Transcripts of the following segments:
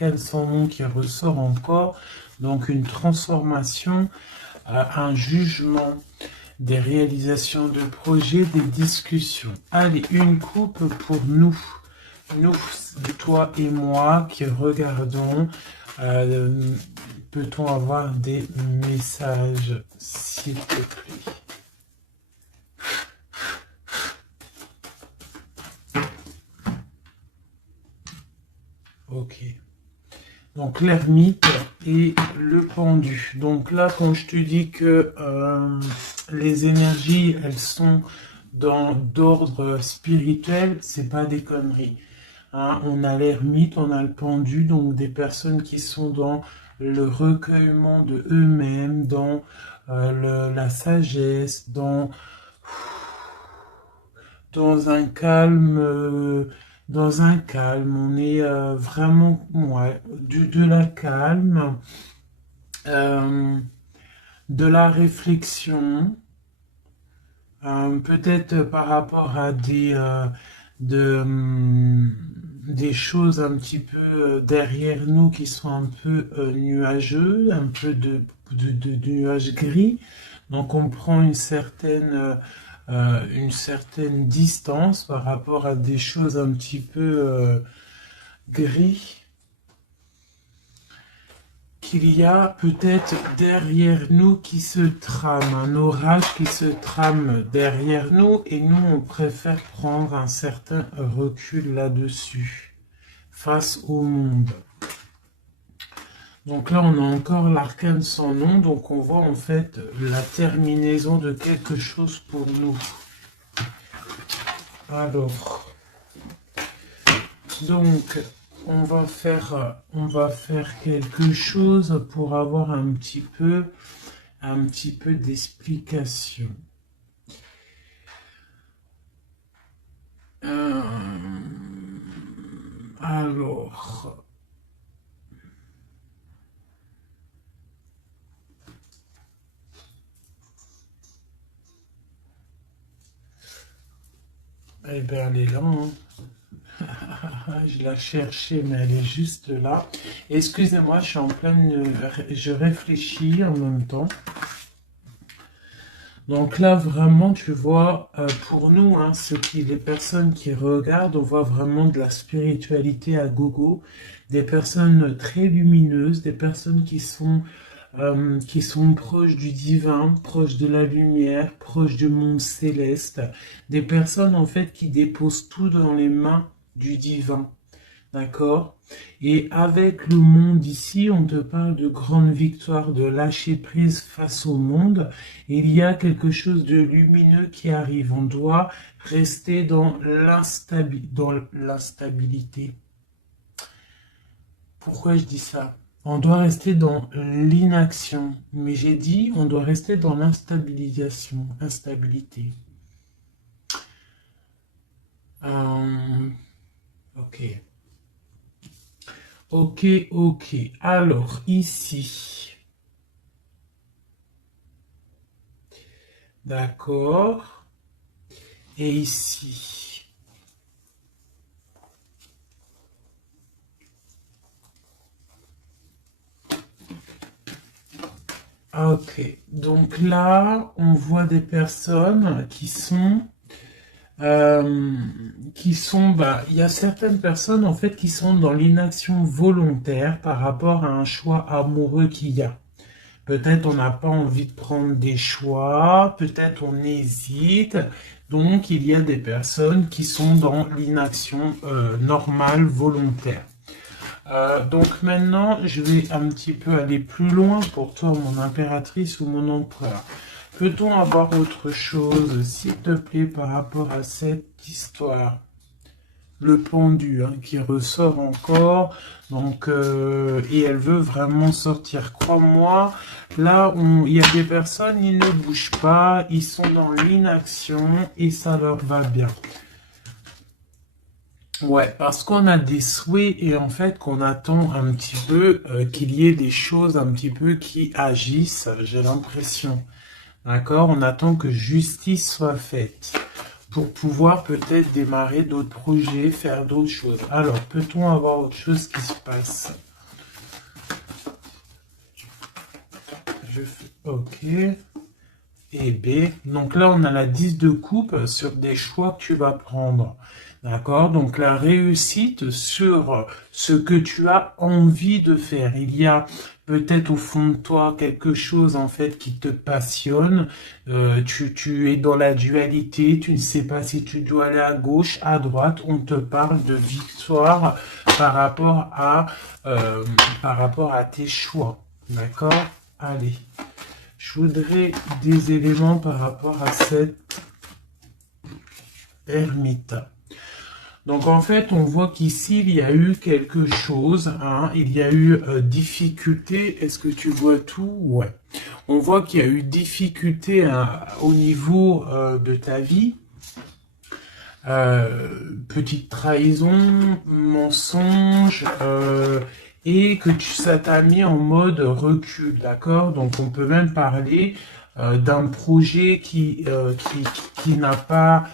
l'arcane sans nom qui ressort encore. Donc une transformation, un jugement, des réalisations de projets, des discussions. Allez, une coupe pour nous, toi et moi qui regardons. Peut-on avoir des messages, s'il te plaît? Ok. Donc l'ermite et le pendu. Donc là, quand je te dis que les énergies, elles sont d'ordre spirituel, c'est pas des conneries. Hein, on a l'ermite, on a le pendu, donc des personnes qui sont dans le recueillement de eux-mêmes, dans la sagesse, dans un calme. Dans un calme, on est vraiment, ouais, de la calme, euh, de la réflexion, peut-être par rapport à des choses un petit peu derrière nous qui sont un peu nuageux, un peu de nuages gris. Donc on prend une certaine distance par rapport à des choses un petit peu gris qu'il y a peut-être derrière nous qui se trame, un orage qui se trame derrière nous et nous on préfère prendre un certain recul là-dessus face au monde. Donc là, on a encore l'arcane sans nom, donc on voit en fait la terminaison de quelque chose pour nous. Alors, donc, on va faire quelque chose pour avoir un petit peu d'explication. Alors. Eh bien, elle est là. Hein. Je la cherchais, mais elle est juste là. Excusez-moi, je suis en pleine... Je réfléchis en même temps. Donc là, vraiment, tu vois, pour nous, hein, les personnes qui regardent, on voit vraiment de la spiritualité à gogo. Des personnes très lumineuses, des personnes qui sont proches du divin, proches de la lumière, proches du monde céleste, des personnes en fait qui déposent tout dans les mains du divin, d'accord? Et avec le monde ici, on te parle de grande victoire, de lâcher prise face au monde. Il y a quelque chose de lumineux qui arrive. On doit rester dans l'instabilité. Pourquoi je dis ça? On doit rester dans l'inaction. Mais j'ai dit, on doit rester dans instabilité. Ok. Ok. Alors, ici. D'accord. Et ici. Ok. Donc là, on voit des personnes qui sont... il y a certaines personnes en fait qui sont dans l'inaction volontaire par rapport à un choix amoureux qu'il y a. Peut-être on n'a pas envie de prendre des choix, peut-être on hésite. Donc il y a des personnes qui sont dans l'inaction normale, volontaire. Donc maintenant, je vais un petit peu aller plus loin pour toi, mon impératrice ou mon empereur. Peut-on avoir autre chose, s'il te plaît, par rapport à cette histoire? Le pendu hein, qui ressort encore, donc et elle veut vraiment sortir. Crois-moi, là, il y a des personnes, ils ne bougent pas, ils sont dans l'inaction et ça leur va bien. Ouais, parce qu'on a des souhaits et en fait qu'on attend un petit peu qu'il y ait des choses un petit peu qui agissent, j'ai l'impression. D'accord? On attend que justice soit faite pour pouvoir peut-être démarrer d'autres projets, faire d'autres choses. Alors, peut-on avoir autre chose qui se passe? Ok. Et B. Donc là, on a la 10 de coupe sur des choix que tu vas prendre. D'accord? Donc la réussite sur ce que tu as envie de faire. Il y a peut-être au fond de toi quelque chose en fait qui te passionne. Tu es dans la dualité. Tu ne sais pas si tu dois aller à gauche, à droite. On te parle de victoire par rapport à, par rapport à tes choix. D'accord? Allez. Je voudrais des éléments par rapport à cette ermite. Donc en fait, on voit qu'ici, il y a eu quelque chose, hein, il y a eu difficulté. Est-ce que tu vois tout? Ouais. On voit qu'il y a eu difficulté hein, au niveau de ta vie. Petite trahison, mensonge, et que ça t'a mis en mode recul, d'accord? Donc on peut même parler d'un projet qui n'a pas,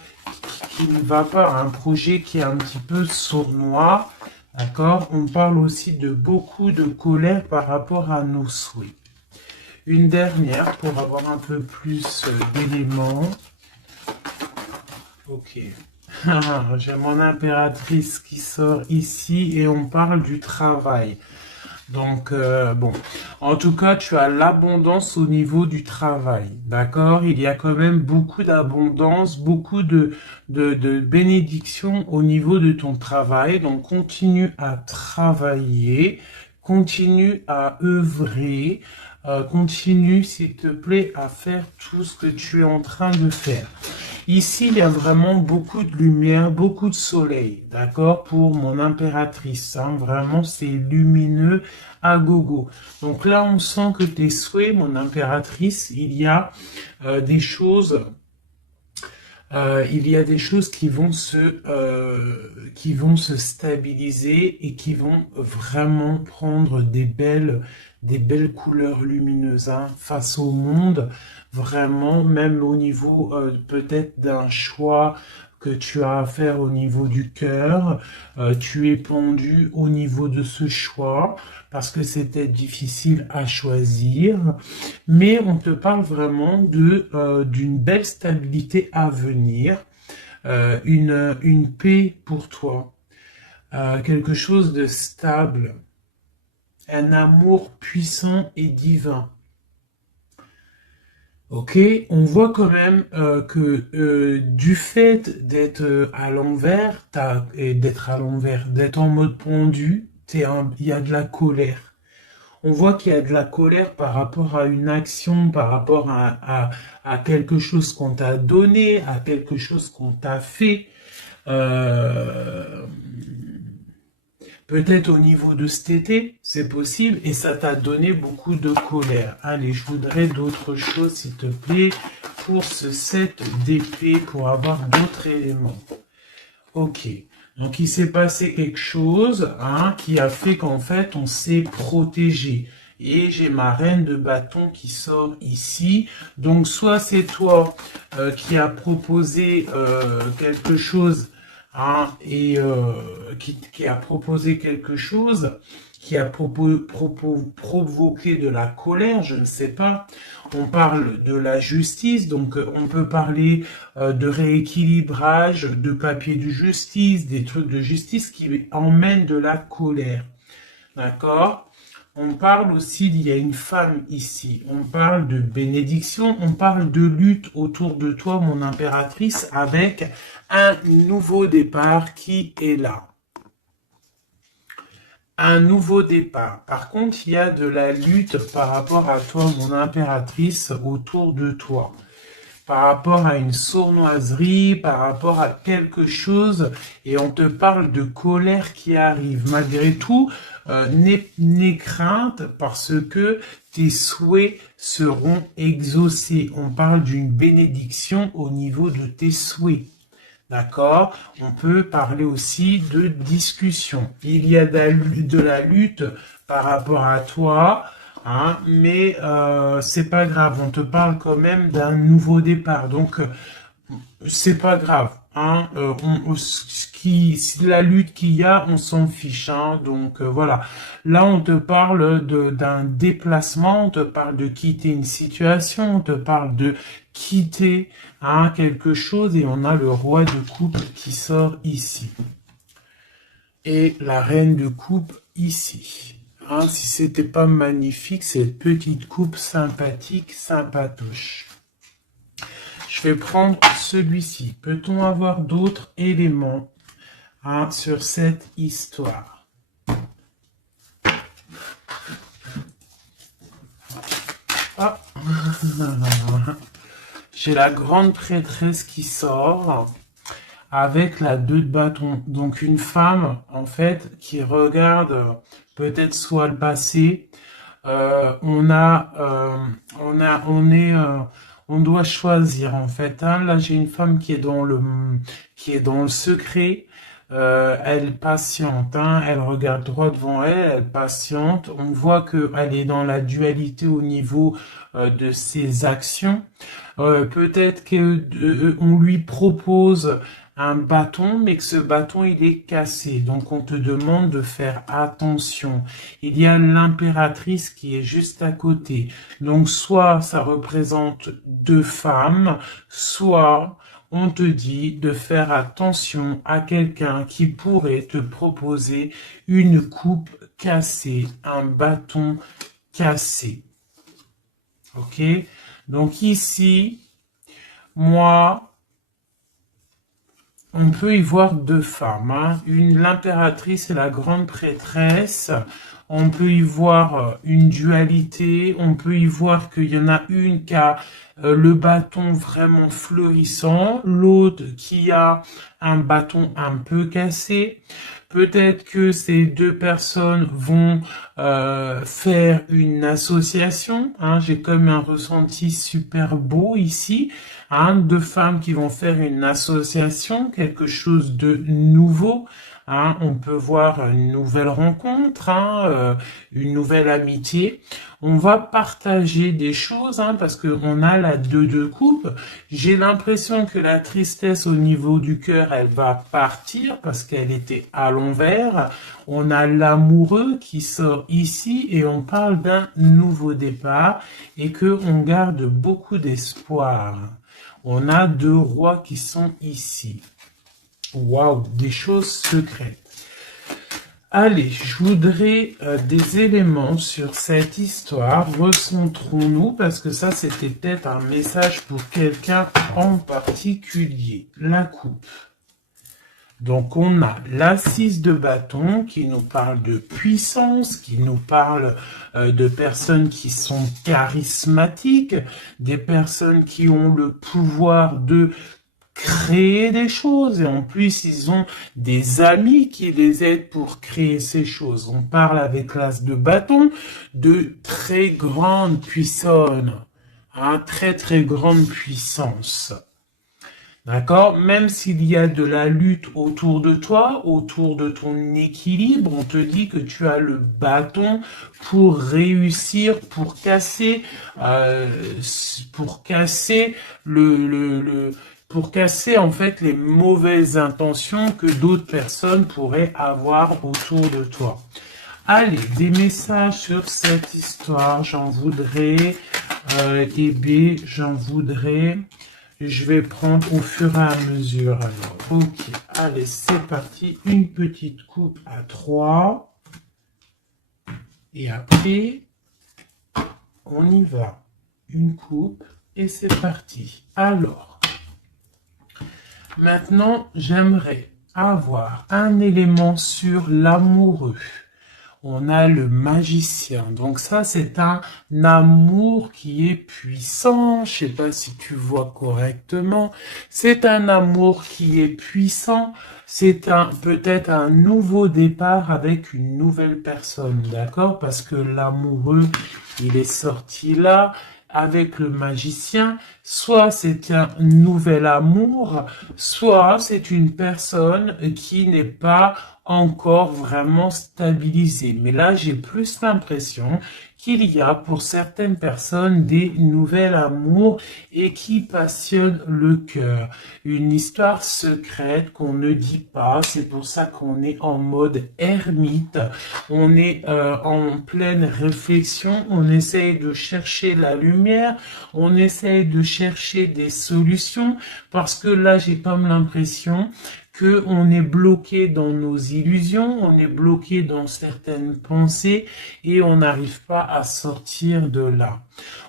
qui ne va pas, un projet qui est un petit peu sournois, d'accord? On parle aussi de beaucoup de colère par rapport à nos souhaits. Une dernière pour avoir un peu plus d'éléments. Ok. J'ai mon impératrice qui sort ici et on parle du travail. Donc, bon, en tout cas, tu as l'abondance au niveau du travail, d'accord? Il y a quand même beaucoup d'abondance, beaucoup de bénédictions au niveau de ton travail. Donc, continue à travailler, continue à œuvrer, continue, s'il te plaît, à faire tout ce que tu es en train de faire. Ici, il y a vraiment beaucoup de lumière, beaucoup de soleil, d'accord, pour mon impératrice. Hein, vraiment, c'est lumineux à gogo. Donc là, on sent que tes souhaits, mon impératrice, des choses... il y a des choses qui vont se stabiliser et qui vont vraiment prendre des belles couleurs lumineuses hein, face au monde, vraiment, même au niveau peut-être d'un choix que tu as à faire au niveau du cœur, tu es pendu au niveau de ce choix parce que c'était difficile à choisir, mais on te parle vraiment d'une belle stabilité à venir, une paix pour toi, quelque chose de stable, un amour puissant et divin. Ok, on voit quand même que du fait d'être à l'envers, d'être en mode pendu, il y a de la colère. On voit qu'il y a de la colère par rapport à une action, par rapport à quelque chose qu'on t'a donné, à quelque chose qu'on t'a fait. Euh, Peut-être au niveau de cet été, c'est possible, et ça t'a donné beaucoup de colère. Allez, je voudrais d'autres choses, s'il te plaît, pour ce set d'épée, pour avoir d'autres éléments. Ok. Donc, il s'est passé quelque chose hein, qui a fait qu'en fait, on s'est protégé. Et j'ai ma reine de bâton qui sort ici. Donc, soit c'est toi qui as proposé quelque chose hein, et qui a proposé quelque chose, qui a provoqué de la colère, je ne sais pas. On parle de la justice, donc on peut parler de rééquilibrage, de papier de justice, des trucs de justice qui emmènent de la colère. D'accord? On parle aussi, il y a une femme ici, on parle de bénédiction, on parle de lutte autour de toi, mon impératrice, avec un nouveau départ qui est là. Un nouveau départ. Par contre, il y a de la lutte par rapport à toi, mon impératrice, autour de toi. Par rapport à une sournoiserie, par rapport à quelque chose, et on te parle de colère qui arrive. Malgré tout, n'aie crainte parce que tes souhaits seront exaucés. On parle d'une bénédiction au niveau de tes souhaits. D'accord? On peut parler aussi de discussion. Il y a de la lutte par rapport à toi, hein, mais c'est pas grave. On te parle quand même d'un nouveau départ. Donc, c'est pas grave. Hein, la lutte qu'il y a, on s'en fiche. Hein, donc voilà. Là, on te parle d'un déplacement, on te parle de quitter une situation, on te parle de quitter quelque chose, et on a le roi de coupe qui sort ici. Et la reine de coupe ici. Hein, si c'était pas magnifique, cette petite coupe sympathique, sympatoche. Je vais prendre celui-ci. Peut-on avoir d'autres éléments sur cette histoire? Ah. J'ai la grande prêtresse qui sort avec la 2 de bâton. Donc une femme, en fait, qui regarde peut-être soit le passé. On doit choisir, en fait. Hein. Là, j'ai une femme qui est dans le secret. Elle patiente, hein. Elle regarde droit devant elle, elle patiente. On voit qu'elle est dans la dualité au niveau de ses actions. Peut-être qu'on lui propose un bâton, mais que ce bâton, il est cassé. Donc, on te demande de faire attention. Il y a l'impératrice qui est juste à côté. Donc, soit ça représente 2 femmes, soit on te dit de faire attention à quelqu'un qui pourrait te proposer une coupe cassée, un bâton cassé. Ok? Donc ici, moi, on peut y voir 2 femmes, hein. L'impératrice et la grande prêtresse. On peut y voir une dualité. On peut y voir qu'il y en a une qui a le bâton vraiment fleurissant, l'autre qui a un bâton un peu cassé. Peut-être que ces 2 personnes vont faire une association. Hein. J'ai comme un ressenti super beau ici. Hein, 2 femmes qui vont faire une association, quelque chose de nouveau. Hein. On peut voir une nouvelle rencontre, une nouvelle amitié. On va partager des choses, parce qu'on a la 2 de coupe. J'ai l'impression que la tristesse au niveau du cœur, elle va partir parce qu'elle était à l'envers. On a l'amoureux qui sort ici et on parle d'un nouveau départ et qu'on garde beaucoup d'espoir. On a 2 rois qui sont ici. Waouh, des choses secrètes. Allez, je voudrais des éléments sur cette histoire. Recentrons-nous, parce que ça, c'était peut-être un message pour quelqu'un en particulier. La coupe. Donc, on a la 6 de bâton qui nous parle de puissance, qui nous parle de personnes qui sont charismatiques, des personnes qui ont le pouvoir de créer des choses, et en plus ils ont des amis qui les aident pour créer ces choses. On parle avec l'as de bâton de très grande puissance, très très grande puissance. D'accord? Même s'il y a de la lutte autour de toi, autour de ton équilibre, on te dit que tu as le bâton pour réussir, pour casser en fait les mauvaises intentions que d'autres personnes pourraient avoir autour de toi. Allez, des messages sur cette histoire, j'en voudrais, j'en voudrais. Je vais prendre au fur et à mesure. Alors, ok, allez, c'est parti. Une petite coupe à 3. Et après, on y va. Une coupe et c'est parti. Alors, maintenant, j'aimerais avoir un élément sur l'amoureux. On a le magicien. Donc ça, c'est un amour qui est puissant. Je sais pas si tu vois correctement. C'est un amour qui est puissant. C'est peut-être un nouveau départ avec une nouvelle personne. D'accord? Parce que l'amoureux, il est sorti là. Avec le magicien, soit c'est un nouvel amour, soit c'est une personne qui n'est pas encore vraiment stabilisé. Mais là, j'ai plus l'impression qu'il y a pour certaines personnes des nouvelles amours et qui passionnent le cœur. Une histoire secrète qu'on ne dit pas, c'est pour ça qu'on est en mode ermite, on est en pleine réflexion, on essaye de chercher la lumière, on essaye de chercher des solutions, parce que là j'ai comme l'impression que on est bloqué dans nos illusions, on est bloqué dans certaines pensées et on n'arrive pas à sortir de là.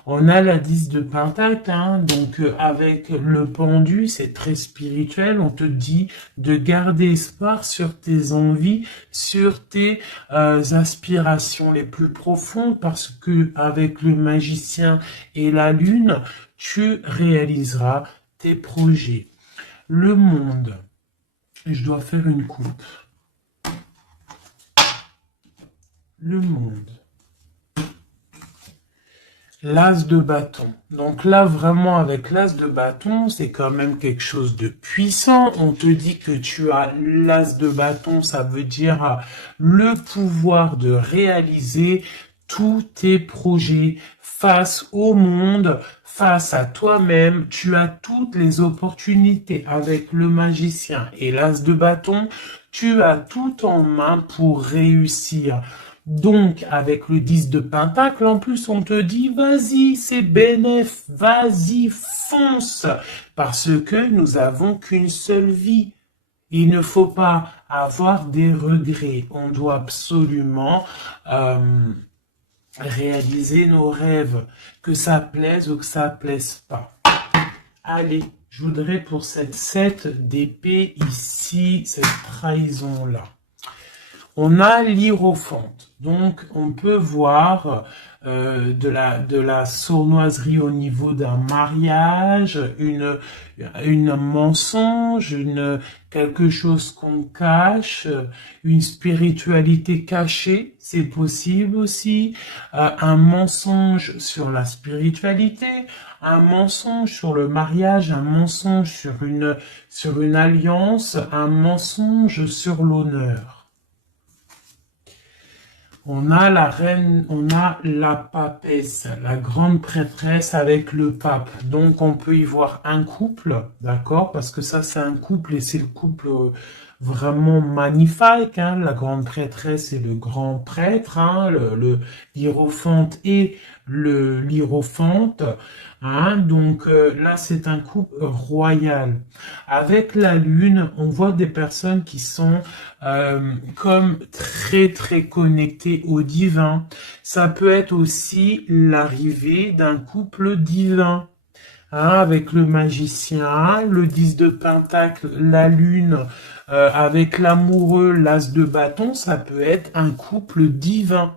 On a la 10 de Pentacle, hein, donc avec le pendu, c'est très spirituel, on te dit de garder espoir sur tes envies, sur tes aspirations les plus profondes, parce que avec le magicien et la lune, tu réaliseras tes projets. Le monde. Je dois faire une coupe. Le monde. L'as de bâton. Donc là, vraiment, avec l'as de bâton, c'est quand même quelque chose de puissant. On te dit que tu as l'as de bâton, ça veut dire le pouvoir de réaliser tous tes projets face au monde, face à toi-même. Tu as toutes les opportunités avec le magicien et l'as de bâton. Tu as tout en main pour réussir. Donc, avec le 10 de Pentacle, en plus, on te dit, vas-y, c'est bénéf, vas-y, fonce, parce que nous avons qu'une seule vie. Il ne faut pas avoir des regrets. On doit absolument réaliser nos rêves, que ça plaise ou que ça plaise pas. Allez, je voudrais pour cette 7 d'épée ici, cette trahison-là. On a l'hiérophante, donc on peut voir de la sournoiserie au niveau d'un mariage, une mensonge, quelque chose qu'on cache, une spiritualité cachée, c'est possible aussi, un mensonge sur la spiritualité, un mensonge sur le mariage, un mensonge sur une alliance, un mensonge sur l'honneur. On a la reine, on a la papesse, la grande prêtresse avec le pape. Donc, on peut y voir un couple, d'accord? Parce que ça, c'est un couple et c'est le couple vraiment magnifique, hein? La grande prêtresse et le grand prêtre, hein? Le hiérophante et l'hiérophante, hein? Donc là, c'est un couple royal. Avec la lune, on voit des personnes qui sont comme très très connectées au divin. Ça peut être aussi l'arrivée d'un couple divin. Hein, avec le magicien, le 10 de Pentacle, la lune, avec l'amoureux, l'as de bâton, ça peut être un couple divin.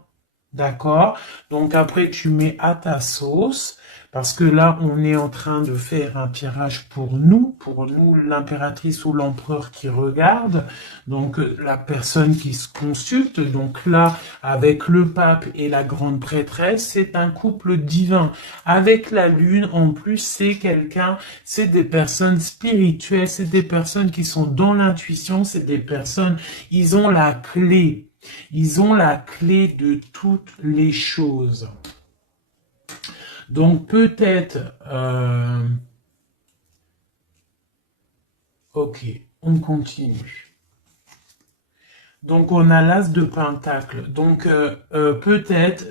D'accord? Donc après, tu mets à ta sauce, parce que là, on est en train de faire un tirage pour nous l'impératrice ou l'empereur qui regarde, donc la personne qui se consulte. Donc là, avec le pape et la grande prêtresse, c'est un couple divin. Avec la lune, en plus, c'est des personnes spirituelles, c'est des personnes qui sont dans l'intuition, c'est des personnes, ils ont la clé. Ils ont la clé de toutes les choses. Donc peut-être... ok, on continue. Donc on a l'as de Pentacle. Donc peut-être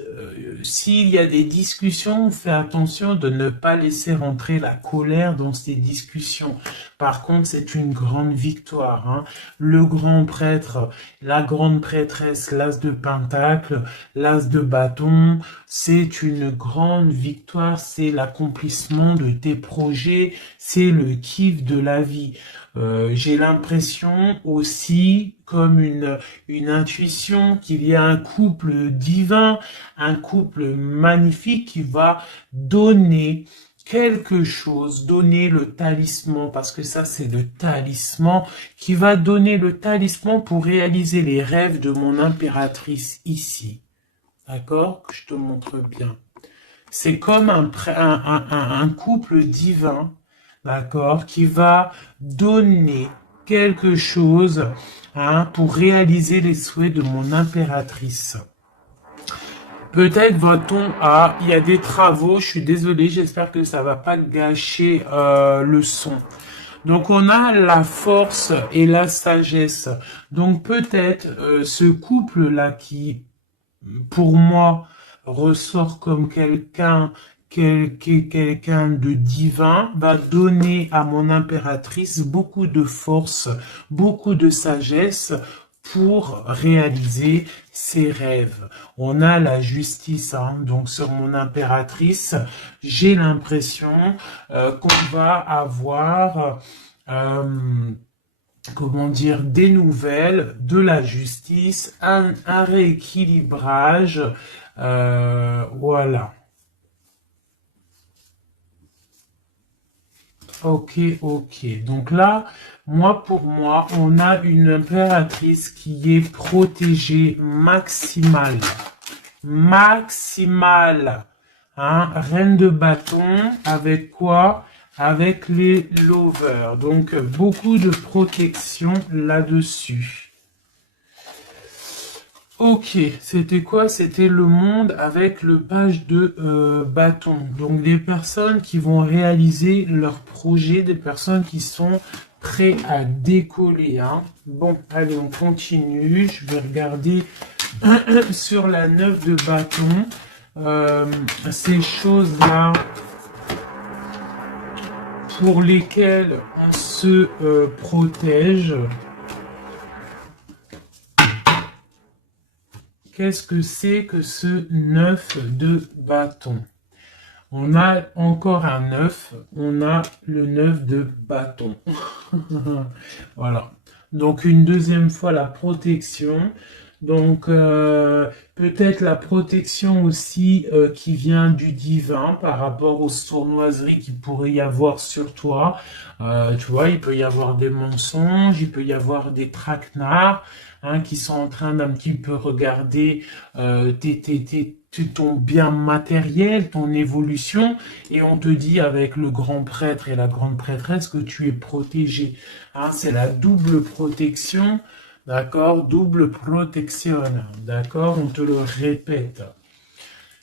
s'il y a des discussions, fais attention de ne pas laisser rentrer la colère dans ces discussions. Par contre, c'est une grande victoire. Hein. Le grand prêtre, la grande prêtresse, l'as de Pentacle, l'as de bâton, c'est une grande victoire. C'est l'accomplissement de tes projets, c'est le kiff de la vie. J'ai l'impression aussi, comme une intuition, qu'il y a un couple divin, un couple magnifique qui va donner quelque chose, donner le talisman, parce que ça c'est le talisman, qui va donner le talisman pour réaliser les rêves de mon impératrice ici. D'accord? Je te montre bien. C'est comme un couple divin, d'accord, qui va donner quelque chose hein, pour réaliser les souhaits de mon impératrice. Peut-être va-t-on il y a des travaux, je suis désolé, j'espère que ça va pas gâcher le son. Donc on a la force et la sagesse. Donc peut-être ce couple-là qui, pour moi, ressort comme quelqu'un de divin, va donner à mon impératrice beaucoup de force, beaucoup de sagesse pour réaliser ses rêves. On a la justice, hein, donc sur mon impératrice, j'ai l'impression qu'on va avoir comment dire, des nouvelles, de la justice, un rééquilibrage, voilà. Ok, ok. Donc là, pour moi, on a une impératrice qui est protégée maximale. Maximale. Hein? Reine de bâton, avec quoi? Avec les lovers. Donc, beaucoup de protection là-dessus. Ok, c'était quoi? C'était le monde avec le page de bâton. Donc des personnes qui vont réaliser leur projet, des personnes qui sont prêts à décoller. Hein. Bon, allez, on continue. Je vais regarder sur la 9 de bâton. Ces choses-là pour lesquelles on se protège. Qu'est-ce que c'est que ce 9 de bâton? On a encore un 9, on a le 9 de bâton. Voilà. Donc une deuxième fois la protection. Donc peut-être la protection aussi qui vient du divin par rapport aux sournoiseries qu'il pourrait y avoir sur toi. Tu vois, il peut y avoir des mensonges, il peut y avoir des traquenards hein, qui sont en train d'un petit peu regarder ton bien matériel, ton évolution, et on te dit avec le grand prêtre et la grande prêtresse que tu es protégé. Hein, c'est la double protection. D'accord? Double protection. D'accord? On te le répète.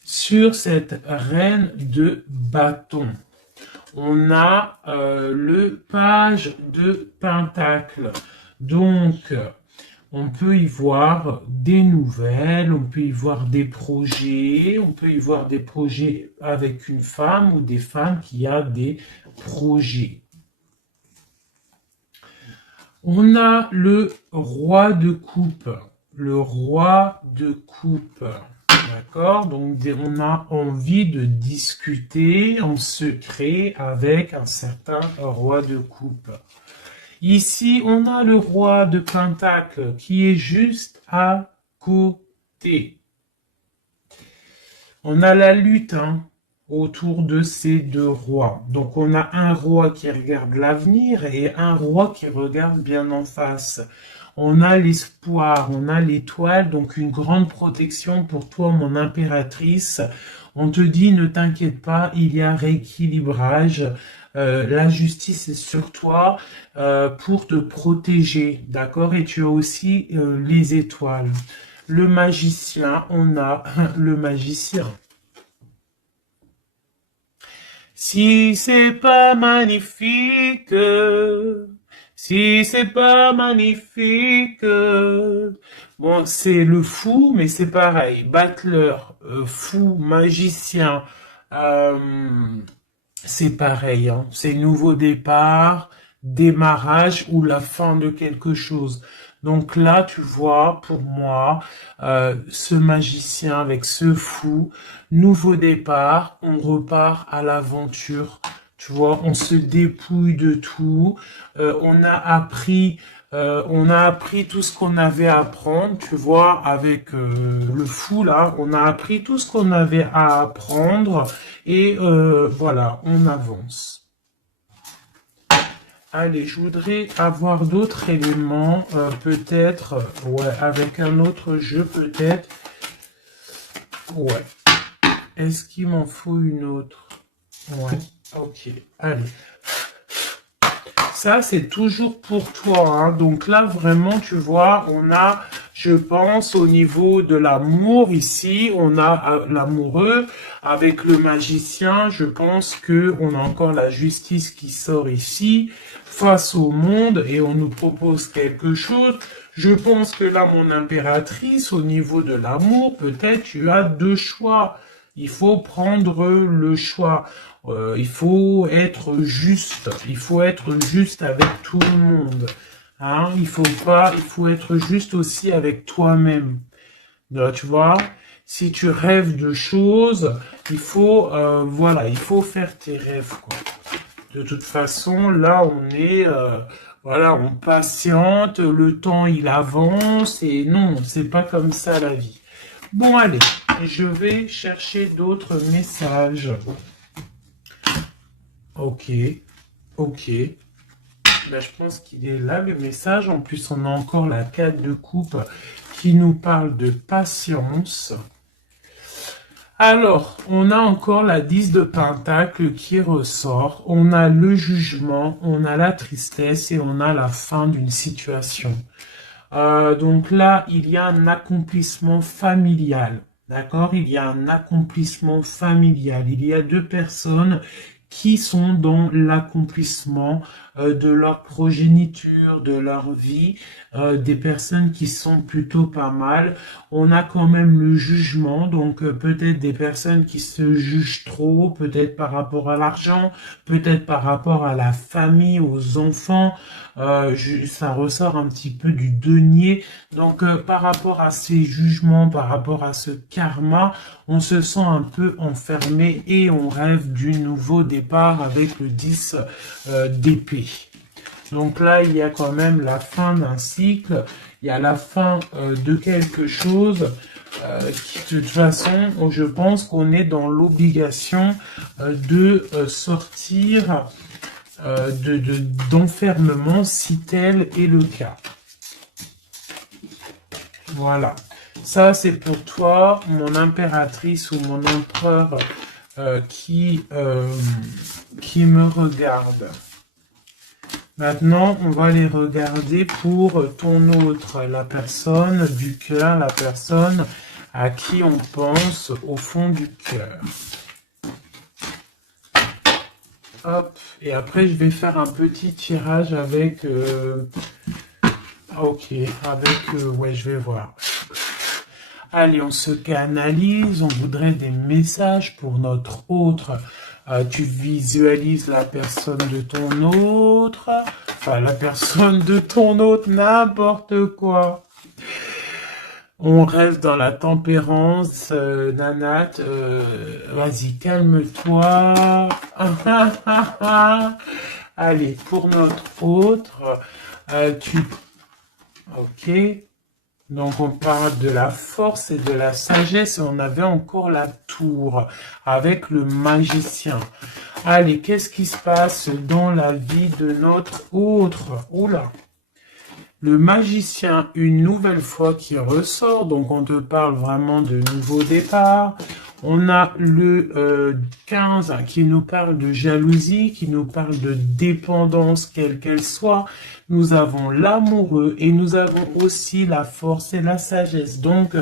Sur cette reine de bâton, on a le page de pentacle. Donc, on peut y voir des nouvelles, on peut y voir des projets, on peut y voir des projets avec une femme ou des femmes qui a des projets. On a le roi de coupe. Le roi de coupe. D'accord? Donc, on a envie de discuter en secret avec un certain roi de coupe. Ici, on a le roi de pentacle qui est juste à côté. On a la lutte, hein, autour de ces deux rois. Donc on a un roi qui regarde l'avenir et un roi qui regarde bien en face. On a l'espoir, on a l'étoile, donc une grande protection pour toi, mon impératrice. On te dit, ne t'inquiète pas, il y a rééquilibrage. La justice est sur toi pour te protéger, d'accord? Et tu as aussi les étoiles. Le magicien, on a le magicien. Si c'est pas magnifique, si c'est pas magnifique, bon, c'est le fou, mais c'est pareil. Battleur, fou, magicien, c'est pareil. Hein. C'est nouveau départ, démarrage ou la fin de quelque chose. Donc là, tu vois, pour moi, ce magicien avec ce fou, nouveau départ, on repart à l'aventure. Tu vois, on se dépouille de tout. On a appris tout ce qu'on avait à apprendre. Tu vois, avec le fou là, on a appris tout ce qu'on avait à apprendre et voilà, on avance. Allez, je voudrais avoir d'autres éléments, peut-être, ouais, avec un autre jeu, peut-être. Ouais. Est-ce qu'il m'en faut une autre? Ouais, ok, allez. ça, c'est toujours pour toi, hein. Donc là, vraiment, tu vois, on a, je pense, au niveau de l'amour, ici, on a l'amoureux avec le magicien. Je pense que on a encore la justice qui sort ici, face au monde, et on nous propose quelque chose. Je pense que là, mon impératrice, au niveau de l'amour, peut-être tu as deux choix. Il faut prendre le choix. Il faut être juste. Il faut être juste avec tout le monde. Hein? Il faut être juste aussi avec toi-même. Tu vois, si tu rêves de choses, voilà, il faut faire tes rêves, quoi. De toute façon, là, voilà, on patiente, le temps, il avance, et non, c'est pas comme ça la vie. Bon, allez, je vais chercher d'autres messages. Ok, ok. Là, je pense qu'il est là, le message. En plus, on a encore la 4 de coupe qui nous parle de patience. Alors, on a encore la 10 de pentacle qui ressort. On a le jugement, on a la tristesse et on a la fin d'une situation. Donc là, il y a un accomplissement familial. D'accord? Il y a un accomplissement familial. Il y a deux personnes qui sont dans l'accomplissement de leur progéniture, de leur vie, des personnes qui sont plutôt pas mal. On a quand même le jugement, donc peut-être des personnes qui se jugent trop, peut-être par rapport à l'argent, peut-être par rapport à la famille, aux enfants. Ça ressort un petit peu du denier. Donc par rapport à ces jugements, par rapport à ce karma, on se sent un peu enfermé et on rêve du nouveau départ avec le 10 d'épée. Donc là, il y a quand même la fin d'un cycle, il y a la fin de quelque chose qui, de toute façon, je pense qu'on est dans l'obligation de sortir d'enfermement si tel est le cas. Voilà. Ça, c'est pour toi, mon impératrice ou mon empereur qui me regarde. Maintenant, on va les regarder pour ton autre, la personne du cœur, la personne à qui on pense au fond du cœur. Hop, et après je vais faire un petit tirage avec... ok, avec... ouais, je vais voir. Allez, on se canalise, on voudrait des messages pour notre autre. Tu visualises la personne de ton autre, enfin la personne de ton autre, n'importe quoi. On reste dans la tempérance, Nanat, vas-y, calme-toi. Allez, pour notre autre, ok. Donc on parle de la force et de la sagesse. On avait encore la tour avec le magicien. Allez, qu'est-ce qui se passe dans la vie de notre autre? Oula. Le magicien, une nouvelle fois qui ressort. Donc on te parle vraiment de nouveau départ. On a le 15 qui nous parle de jalousie, qui nous parle de dépendance, quelle qu'elle soit. Nous avons l'amoureux et nous avons aussi la force et la sagesse. Donc,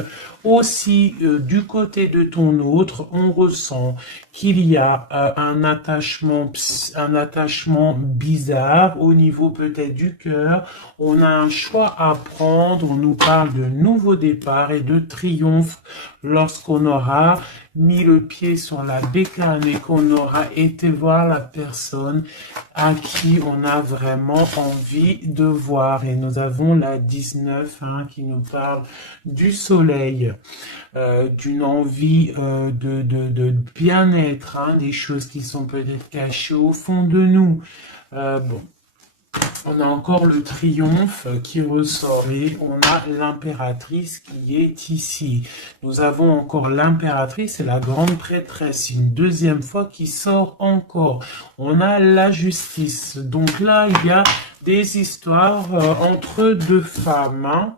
aussi, du côté de ton autre, on ressent qu'il y a un attachement bizarre au niveau peut-être du cœur. On a un choix à prendre. On nous parle de nouveau départ et de triomphe lorsqu'on aura mis le pied sur la bécane et qu'on aura été voir la personne à qui on a vraiment envie de voir. Et nous avons la 19 qui nous parle du soleil, d'une envie de bien-être, des choses qui sont peut-être cachées au fond de nous. Bon. On a encore le triomphe qui ressort et on a l'impératrice qui est ici. Nous avons encore l'impératrice et la grande prêtresse, une deuxième fois qui sort encore. On a la justice. Donc là, il y a des histoires entre deux femmes.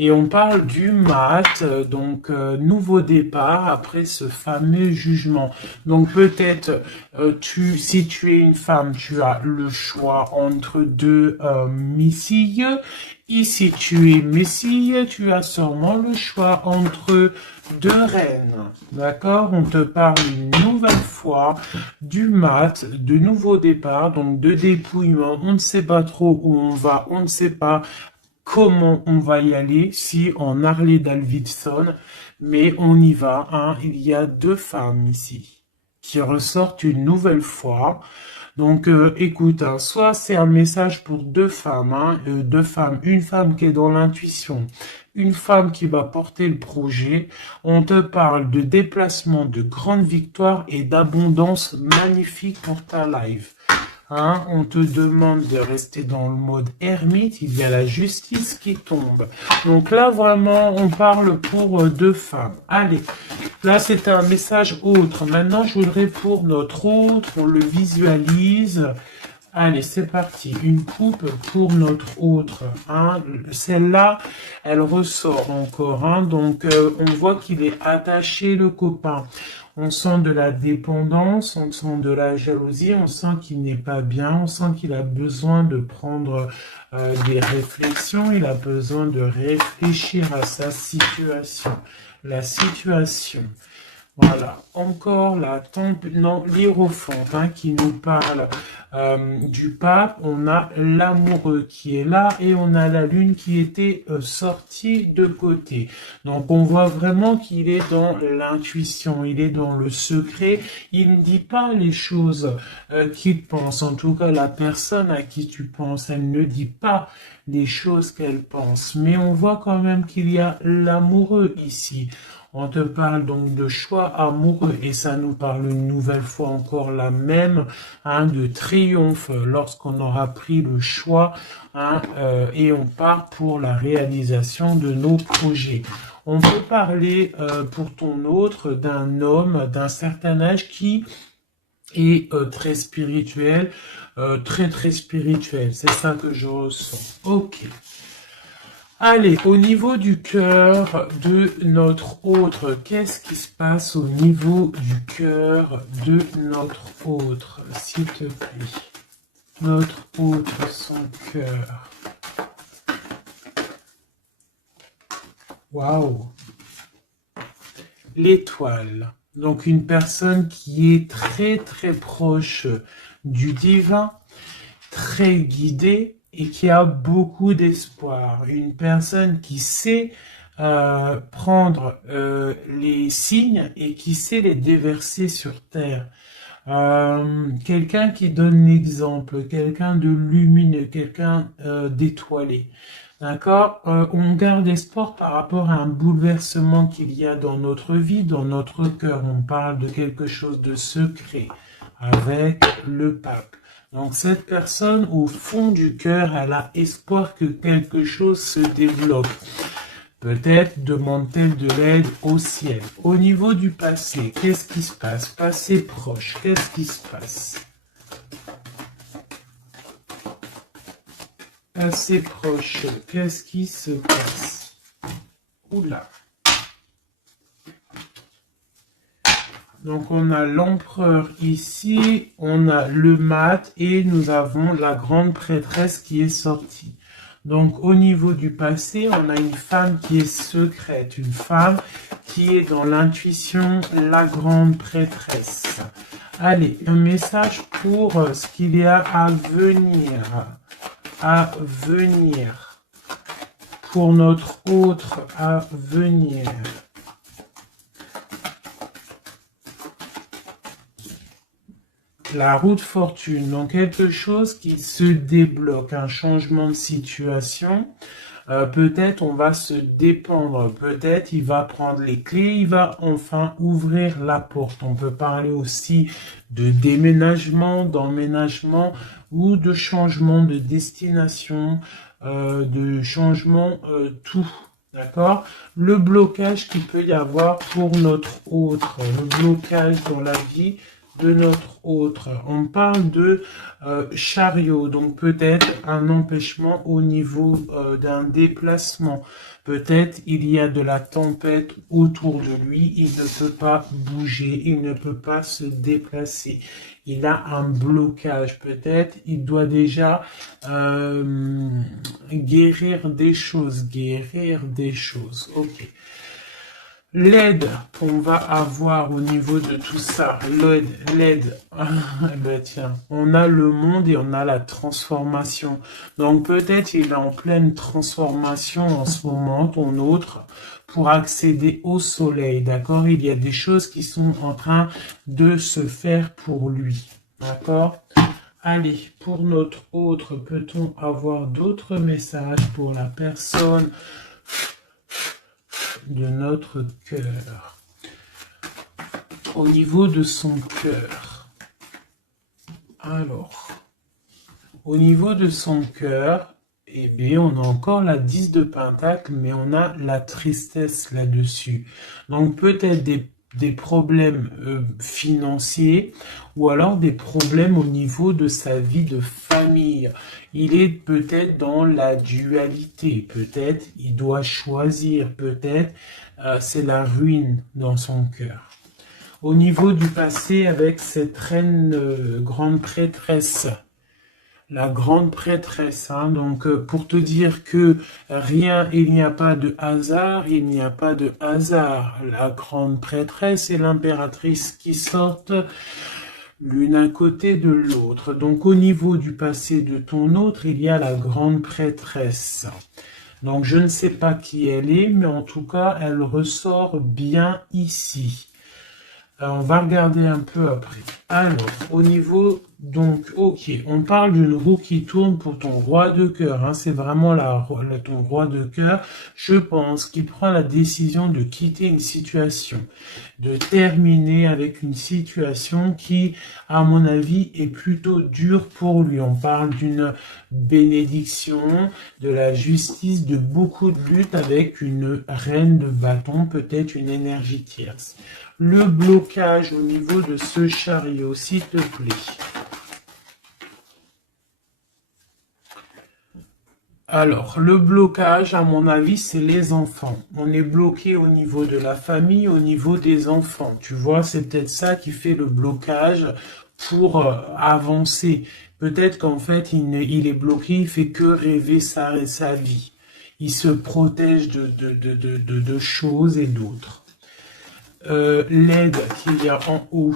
Et on parle du mat, donc nouveau départ après ce fameux jugement. Donc peut-être, si tu es une femme, tu as le choix entre deux missiles. Ici, tu es missile, tu as sûrement le choix entre deux reines. D'accord? On te parle une nouvelle fois du mat, de nouveau départ, donc de dépouillement. On ne sait pas trop où on va, on ne sait pas comment on va y aller, si en Harley Davidson, mais on y va, hein. Il y a deux femmes ici qui ressortent une nouvelle fois. Donc, écoute, hein, soit c'est un message pour deux femmes, hein, une femme qui est dans l'intuition, une femme qui va porter le projet. On te parle de déplacement, de grandes victoires et d'abondance magnifique pour ta life. Hein, on te demande de rester dans le mode ermite, il y a la justice qui tombe. Donc là, vraiment, on parle pour deux femmes. Allez, là, c'est un message autre. Maintenant, je voudrais pour notre autre, on le visualise. Allez, c'est parti. Une coupe pour notre autre. Hein. Celle-là, elle ressort encore. Hein. Donc, on voit qu'il est attaché, le copain. On sent de la dépendance, on sent de la jalousie, on sent qu'il n'est pas bien, on sent qu'il a besoin de prendre des réflexions, il a besoin de réfléchir à sa situation. La situation. Voilà, encore la l'hiérophante hein, qui nous parle du pape. On a l'amoureux qui est là et on a la lune qui était sortie de côté. Donc on voit vraiment qu'il est dans l'intuition, il est dans le secret. Il ne dit pas les choses qu'il pense. En tout cas, la personne à qui tu penses, elle ne dit pas les choses qu'elle pense. Mais on voit quand même qu'il y a l'amoureux ici. On te parle donc de choix amoureux et ça nous parle une nouvelle fois encore la même, hein, de triomphe lorsqu'on aura pris le choix hein, et on part pour la réalisation de nos projets. On peut parler pour ton autre d'un homme d'un certain âge qui est très spirituel, très spirituel. C'est ça que je ressens. Ok. Allez, au niveau du cœur de notre autre, qu'est-ce qui se passe au niveau du cœur de notre autre, s'il te plaît? Notre autre, son cœur. Waouh! L'étoile. Donc une personne qui est très proche du divin, très guidée, et qui a beaucoup d'espoir. Une personne qui sait prendre les signes et qui sait les déverser sur terre. Quelqu'un qui donne l'exemple, quelqu'un de lumineux, quelqu'un d'étoilé. D'accord? On garde espoir par rapport à un bouleversement qu'il y a dans notre vie, dans notre cœur. On parle de quelque chose de secret avec le pape. Donc cette personne, au fond du cœur, elle a espoir que quelque chose se développe. Peut-être demande-t-elle de l'aide au ciel. Au niveau du passé, qu'est-ce qui se passe? Passé proche, qu'est-ce qui se passe? Passé proche, qu'est-ce qui se passe? Oula. Donc on a l'empereur ici, on a le mat et nous avons la grande prêtresse qui est sortie. Donc au niveau du passé, on a une femme qui est secrète, une femme qui est dans l'intuition, la grande prêtresse. Allez, un message pour ce qu'il y a à venir. Pour notre autre à venir. La roue de fortune, donc quelque chose qui se débloque, un changement de situation. Peut-être on va se dépendre, peut-être il va prendre les clés, il va enfin ouvrir la porte. On peut parler aussi de déménagement, d'emménagement ou de changement de destination, de changement tout. D'accord? Le blocage qu'il peut y avoir pour notre autre, le blocage dans la vie de notre autre, on parle de chariot, donc peut-être un empêchement au niveau d'un déplacement. Peut-être il y a de la tempête autour de lui, il ne peut pas bouger, il ne peut pas se déplacer. Il a un blocage, peut-être il doit déjà guérir des choses, ok. L'aide qu'on va avoir au niveau de tout ça, l'aide, ben tiens, on a le monde et on a la transformation. Donc peut-être il est en pleine transformation en ce moment, ton autre, pour accéder au soleil, d'accord? Il y a des choses qui sont en train de se faire pour lui, d'accord? Allez, pour notre autre, peut-on avoir d'autres messages pour la personne de notre cœur? Au niveau de son cœur. Alors, au niveau de son cœur, eh bien, on a encore la 10 de Pentacle, mais on a la tristesse là-dessus. Donc, peut-être des problèmes financiers ou alors des problèmes au niveau de sa vie de famille. Il est peut-être dans la dualité, peut-être il doit choisir, peut-être c'est la ruine dans son cœur. Au niveau du passé avec cette reine grande prêtresse, la grande prêtresse, hein, donc pour te dire que rien, il n'y a pas de hasard, il n'y a pas de hasard. La grande prêtresse et l'impératrice qui sortent l'une à côté de l'autre. Donc au niveau du passé de ton autre, il y a la grande prêtresse. Donc je ne sais pas qui elle est, mais en tout cas, elle ressort bien ici. On va regarder un peu après. Alors, au niveau, donc, ok, on parle d'une roue qui tourne pour ton roi de cœur. Hein, c'est vraiment ton roi de cœur. Je pense qu'il prend la décision de quitter une situation, de terminer avec une situation qui, à mon avis, est plutôt dure pour lui. On parle d'une bénédiction, de la justice, de beaucoup de luttes avec une reine de bâton, peut-être une énergie tierce. Le blocage au niveau de ce chariot, s'il te plaît. Alors, le blocage, à mon avis, c'est les enfants. On est bloqué au niveau de la famille, au niveau des enfants. Tu vois, c'est peut-être ça qui fait le blocage pour avancer. Peut-être qu'en fait, il est bloqué, il fait que rêver sa vie. Il se protège de choses et d'autres. L'aide qu'il y a en haut,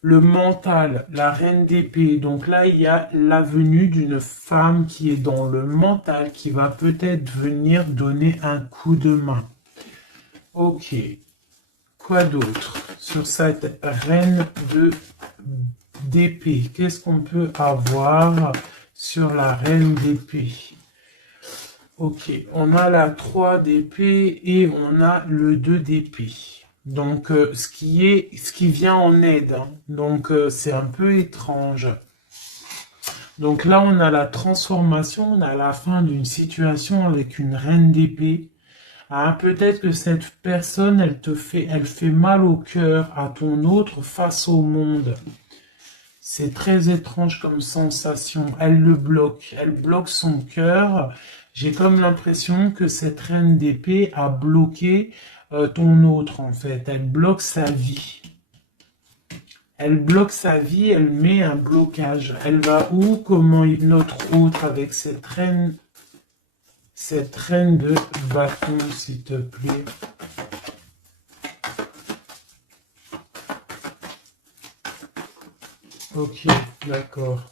le mental, la reine d'épée. Donc là, il y a la venue d'une femme qui est dans le mental, qui va peut-être venir donner un coup de main. Ok. Quoi d'autre sur cette reine d'épée? Qu'est-ce qu'on peut avoir sur la reine d'épée? Ok, on a la 3 d'épée et on a le 2 d'épée. Donc, ce qui vient en aide. Hein. Donc, c'est un peu étrange. Donc là, on a la transformation, on a la fin d'une situation avec une reine d'épée. Ah, peut-être que cette personne, elle fait mal au cœur à ton autre face au monde. C'est très étrange comme sensation. Elle bloque son cœur. J'ai comme l'impression que cette reine d'épée a bloqué ton autre en fait. Elle bloque sa vie. Elle bloque sa vie, elle met un blocage. Elle va où? Comment notre autre avec cette reine de bâton, s'il te plaît. Ok, d'accord.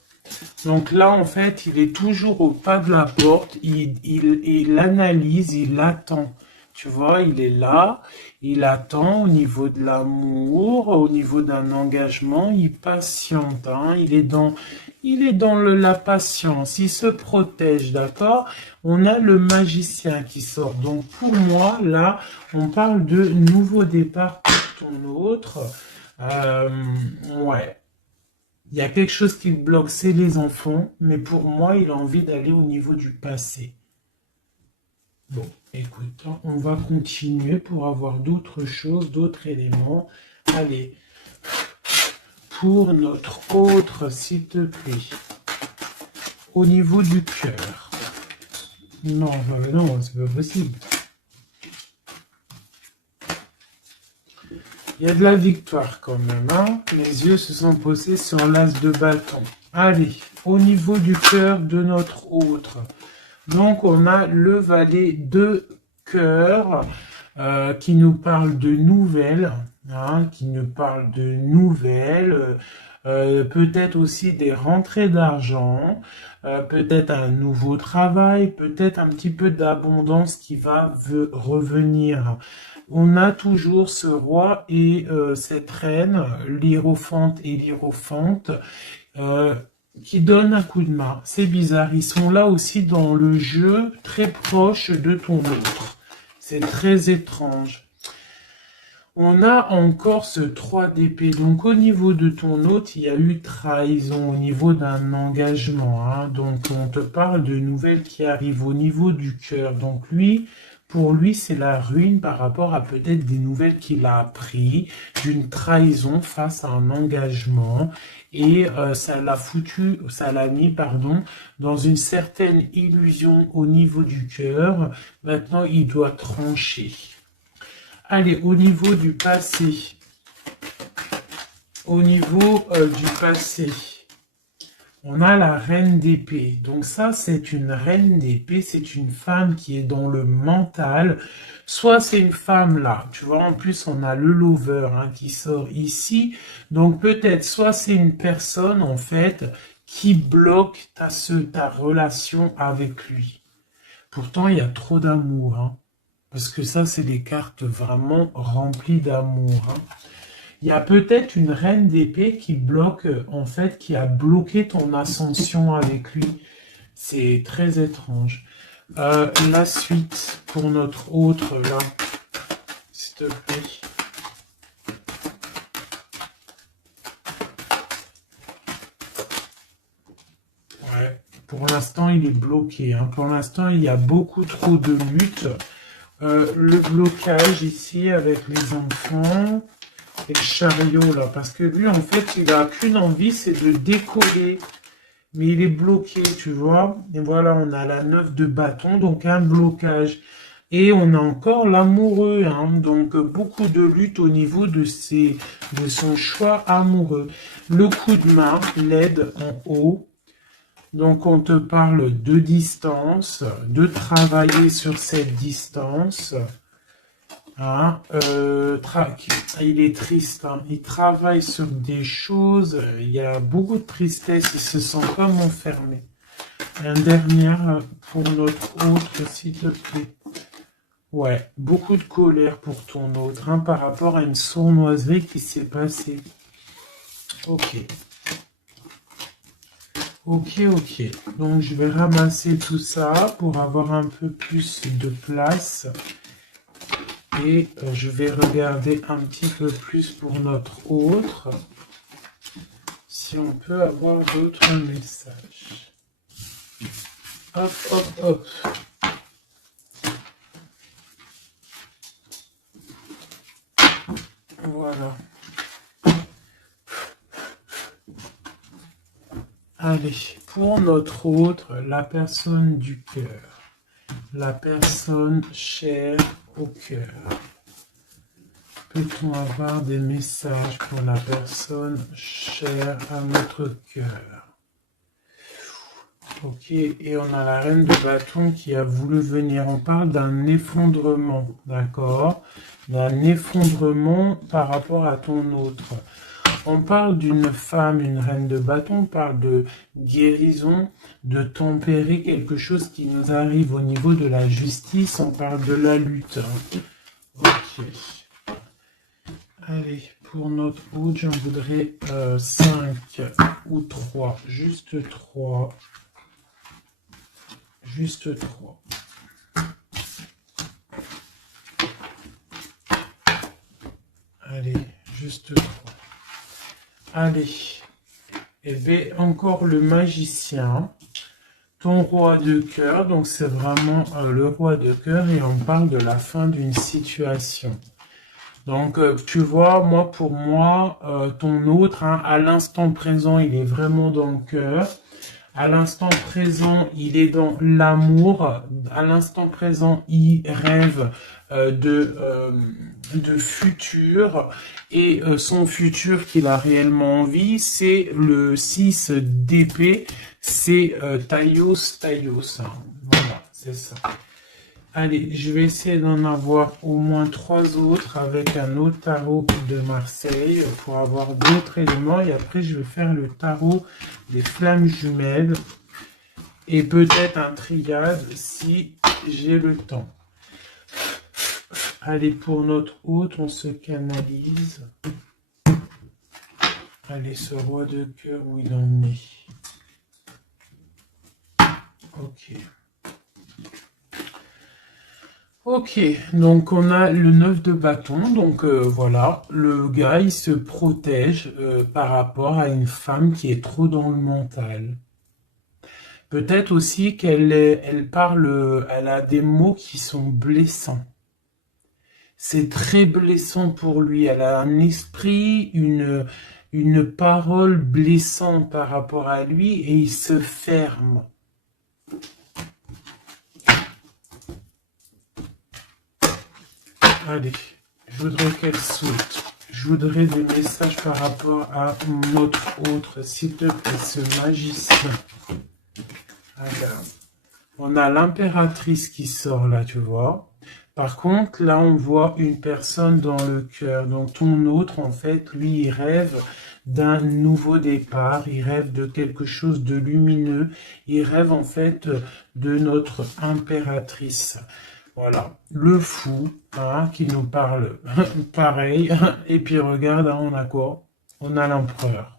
Donc là, en fait, il est toujours au pas de la porte, il analyse, il attend. Tu vois, il est là, il attend au niveau de l'amour, au niveau d'un engagement, il patiente, hein, il est dans la patience, il se protège, d'accord? On a le magicien qui sort. Donc pour moi, là, on parle de nouveau départ pour ton autre. Ouais. Il y a quelque chose qui le bloque, c'est les enfants, mais pour moi, il a envie d'aller au niveau du passé. Bon, écoute, on va continuer pour avoir d'autres choses, d'autres éléments. Allez, pour notre autre, s'il te plaît. Au niveau du cœur. Non, non, c'est pas possible. Il y a de la victoire quand même, hein. Les yeux se sont posés sur l'as de bâton. Allez, au niveau du cœur de notre autre. Donc, on a le valet de cœur qui nous parle de nouvelles, hein, peut-être aussi des rentrées d'argent, peut-être un nouveau travail, peut-être un petit peu d'abondance qui va revenir. On a toujours ce roi et cette reine, l'hiérophante et l'hiérophante, qui donnent un coup de main. C'est bizarre, ils sont là aussi dans le jeu, très proche de ton autre. C'est très étrange. On a encore ce 3 d'épée. Donc au niveau de ton hôte, il y a eu trahison au niveau d'un engagement, hein. Donc on te parle de nouvelles qui arrivent au niveau du cœur. Donc lui, pour lui, c'est la ruine par rapport à peut-être des nouvelles qu'il a appris, d'une trahison face à un engagement. Et ça l'a mis, dans une certaine illusion au niveau du cœur. Maintenant, il doit trancher. Allez, au niveau du passé. Au niveau du passé, on a la reine d'épée. Donc ça, c'est une reine d'épée, c'est une femme qui est dans le mental. Soit c'est une femme là, tu vois, en plus on a le lover, hein, qui sort ici. Donc peut-être, soit c'est une personne en fait qui bloque ta relation avec lui. Pourtant, il y a trop d'amour, hein. Parce que ça, c'est des cartes vraiment remplies d'amour, hein. Il y a peut-être une reine d'épée qui bloque, en fait, qui a bloqué ton ascension avec lui. C'est très étrange. La suite pour notre autre, là, s'il te plaît. Ouais, pour l'instant, il est bloqué, hein. Pour l'instant, il y a beaucoup trop de luttes. Le blocage ici avec les enfants et le chariot là, parce que lui en fait il a qu'une envie, c'est de décoller, mais il est bloqué, tu vois. Et voilà, on a la 9 de bâton, donc un blocage, et on a encore l'amoureux, hein, donc beaucoup de lutte au niveau de son choix amoureux. Le coup de main, l'aide en haut. Donc, on te parle de distance, de travailler sur cette distance. Hein, il est triste, hein. Il travaille sur des choses, il y a beaucoup de tristesse, il se sent comme enfermé. Un dernier pour notre autre, s'il te plaît. Ouais, beaucoup de colère pour ton autre, hein, par rapport à une sournoiserie qui s'est passée. Ok. Ok. Donc, je vais ramasser tout ça pour avoir un peu plus de place. Et je vais regarder un petit peu plus pour notre autre. Si on peut avoir d'autres messages. Hop. Voilà. Allez, pour notre autre, la personne du cœur. La personne chère au cœur. Peut-on avoir des messages pour la personne chère à notre cœur? Ok, et on a la reine de bâton qui a voulu venir. On parle d'un effondrement, d'accord? D'un effondrement par rapport à ton autre. On parle d'une femme, une reine de bâton, on parle de guérison, de tempérer quelque chose qui nous arrive au niveau de la justice, on parle de la lutte. Ok. Allez, pour notre autre, j'en voudrais 5 ou 3, juste 3. Juste 3. Allez, juste 3. Allez, et bien encore le magicien, ton roi de cœur, donc c'est vraiment le roi de cœur et on parle de la fin d'une situation. Donc, tu vois, moi, pour moi, ton autre, hein, à l'instant présent, il est vraiment dans le cœur. À l'instant présent, il est dans l'amour. À l'instant présent, il rêve de futur. Et son futur qu'il a réellement envie, c'est le 6 d'épée. C'est Taios. Voilà, c'est ça. Allez, je vais essayer d'en avoir au moins 3 autres avec un autre tarot de Marseille pour avoir d'autres éléments. Et après, je vais faire le tarot des flammes jumelles et peut-être un triade si j'ai le temps. Allez, pour notre hôte, on se canalise. Allez, ce roi de cœur, où il en est. Ok. Ok, donc on a le 9 de bâton, donc voilà, le gars il se protège par rapport à une femme qui est trop dans le mental. Peut-être aussi elle parle, elle a des mots qui sont blessants. C'est très blessant pour lui, elle a un esprit, une parole blessante par rapport à lui et il se ferme. Allez, je voudrais qu'elle saute. Je voudrais des messages par rapport à notre autre, s'il te plaît, ce magicien. Alors, on a l'impératrice qui sort là, tu vois. Par contre, là, on voit une personne dans le cœur. Donc, ton autre, en fait, lui, il rêve d'un nouveau départ. Il rêve de quelque chose de lumineux. Il rêve, en fait, de notre impératrice. Voilà, le fou, hein, qui nous parle pareil. Et puis regarde, hein, on a quoi? On a l'empereur.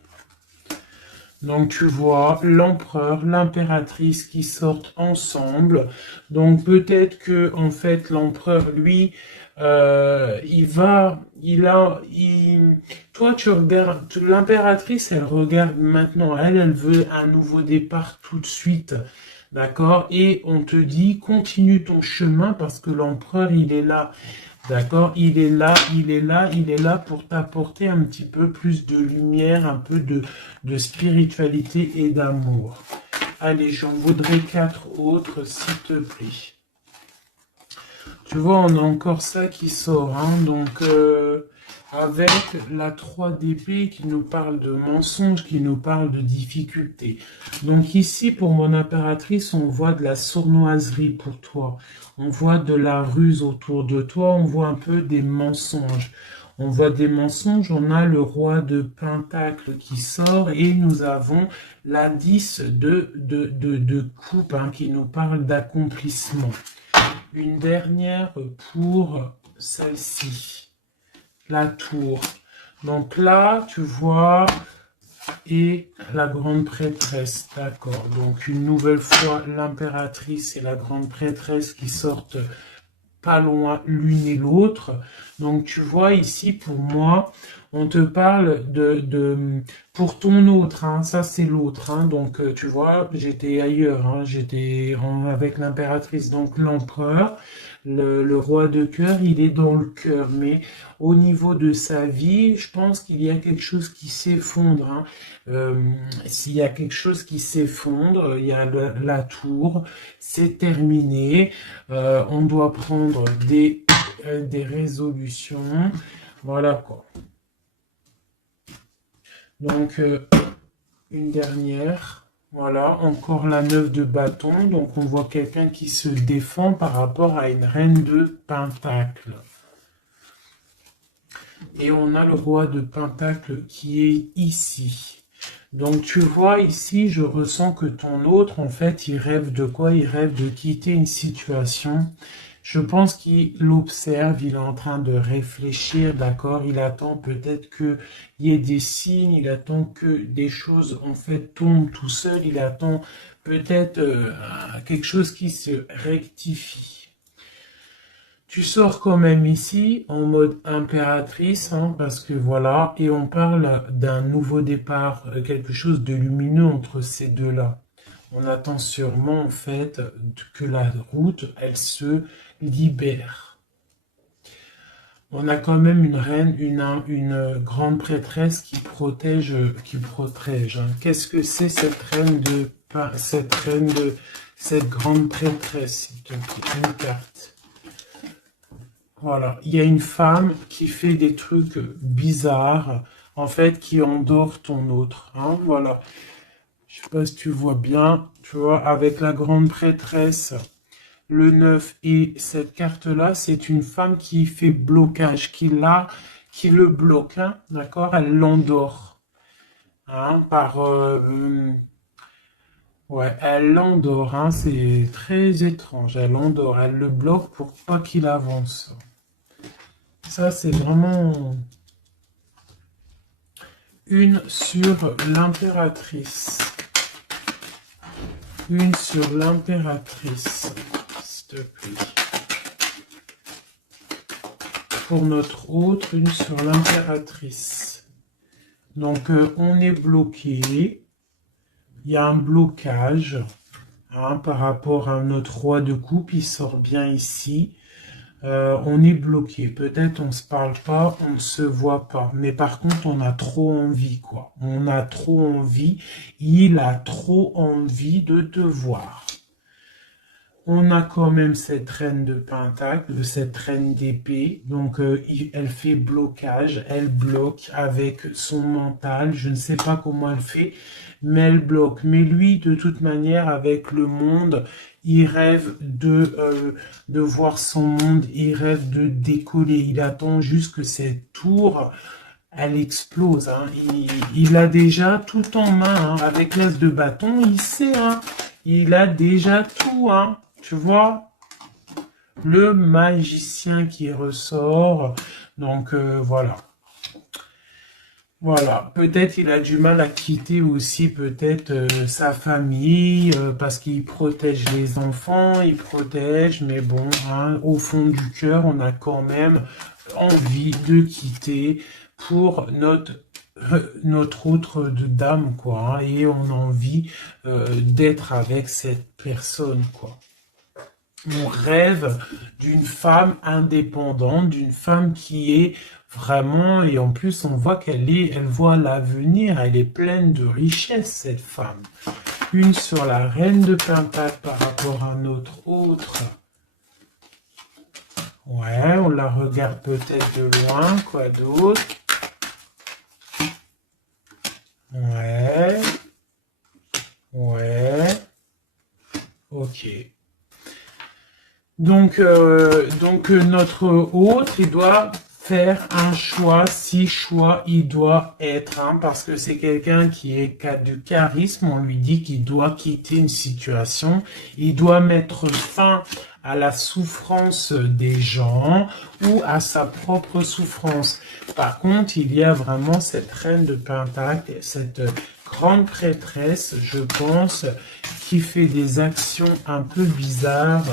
Donc tu vois l'empereur, l'impératrice qui sortent ensemble. Donc peut-être que en fait l'empereur, lui, toi tu regardes, l'impératrice, elle regarde maintenant, elle veut un nouveau départ tout de suite. D'accord? Et on te dit, continue ton chemin parce que l'empereur, il est là. D'accord? Il est là pour t'apporter un petit peu plus de lumière, un peu de spiritualité et d'amour. Allez, j'en voudrais 4 autres, s'il te plaît. Tu vois, on a encore ça qui sort, hein, donc avec la 3 d'épée qui nous parle de mensonges, qui nous parle de difficultés. Donc ici, pour mon impératrice, on voit de la sournoiserie pour toi. On voit de la ruse autour de toi, on voit un peu des mensonges. On voit des mensonges, on a le roi de Pentacle qui sort et nous avons la 10 de coupe hein, qui nous parle d'accomplissement. Une dernière pour celle-ci, la tour. Donc là, tu vois, et la grande prêtresse, d'accord. Donc une nouvelle fois, l'impératrice et la grande prêtresse qui sortent pas loin l'une et l'autre. Donc tu vois ici, pour moi, on te parle pour ton autre, hein, ça c'est l'autre, hein, donc tu vois, j'étais ailleurs, hein, avec l'impératrice, donc l'empereur, le roi de cœur, il est dans le cœur, mais au niveau de sa vie, je pense qu'il y a quelque chose qui s'effondre, hein. S'il y a quelque chose qui s'effondre, il y a la tour, c'est terminé, on doit prendre des résolutions, voilà quoi. Donc, une dernière. Voilà, encore la 9 de bâton. Donc, on voit quelqu'un qui se défend par rapport à une reine de pentacle. Et on a le roi de pentacle qui est ici. Donc, tu vois ici, je ressens que ton autre, en fait, il rêve de quoi? Il rêve de quitter une situation. Je pense qu'il l'observe, il est en train de réfléchir, d'accord? Il attend peut-être qu'il y ait des signes, il attend que des choses, en fait, tombent tout seul, il attend peut-être quelque chose qui se rectifie. Tu sors quand même ici en mode impératrice, hein, parce que voilà, et on parle d'un nouveau départ, quelque chose de lumineux entre ces deux-là. On attend sûrement en fait que la route, elle se libère. On a quand même une reine, une grande prêtresse qui protège, hein. Qu'est-ce que c'est cette cette grande prêtresse, s'il te plaît, une carte. Voilà, il y a une femme qui fait des trucs bizarres, en fait, qui endort ton autre, hein, voilà. Je sais pas si tu vois bien, tu vois, avec la grande prêtresse, le 9 et cette carte-là, c'est une femme qui fait blocage, qui le bloque, hein, d'accord? Elle l'endort, hein, ouais, elle l'endort, hein, c'est très étrange, elle l'endort, elle le bloque pour pas qu'il avance. Ça, c'est vraiment une sur l'impératrice. Une sur l'impératrice, s'il te plaît. Pour notre autre, une sur l'impératrice. Donc, on est bloqué. Il y a un blocage, hein, par rapport à notre roi de coupe. Il sort bien ici. On est bloqué. Peut-être on se parle pas, on ne se voit pas. Mais par contre, on a trop envie, quoi. On a trop envie. Il a trop envie de te voir. On a quand même cette reine de pentacle, cette reine d'épée. Donc, elle fait blocage. Elle bloque avec son mental. Je ne sais pas comment elle fait, mais elle bloque. Mais lui, de toute manière, avec le monde, il rêve de voir son monde. Il rêve de décoller. Il attend juste que cette tour, elle explose, hein. Il a déjà tout en main, hein. Avec l'as de bâton, il sait, hein. Il a déjà tout, hein. Tu vois, le magicien qui ressort. Donc, voilà. Voilà, peut-être il a du mal à quitter aussi peut-être sa famille parce qu'il protège les enfants, il protège, mais bon, hein, au fond du cœur, on a quand même envie de quitter pour notre autre de dame, quoi, hein, et on a envie d'être avec cette personne, quoi. On rêve d'une femme indépendante, d'une femme qui est vraiment, et en plus on voit elle voit l'avenir, elle est pleine de richesse, cette femme. Une sur la reine de Pentacle par rapport à notre autre. Ouais, on la regarde peut-être de loin, quoi d'autre? Ouais. Ouais. Ok. Donc notre hôte, il doit faire un choix, si choix il doit être, hein, parce que c'est quelqu'un qui est de charisme, on lui dit qu'il doit quitter une situation, il doit mettre fin à la souffrance des gens ou à sa propre souffrance. Par contre, il y a vraiment cette reine de Pentacle, cette grande prêtresse, je pense, qui fait des actions un peu bizarres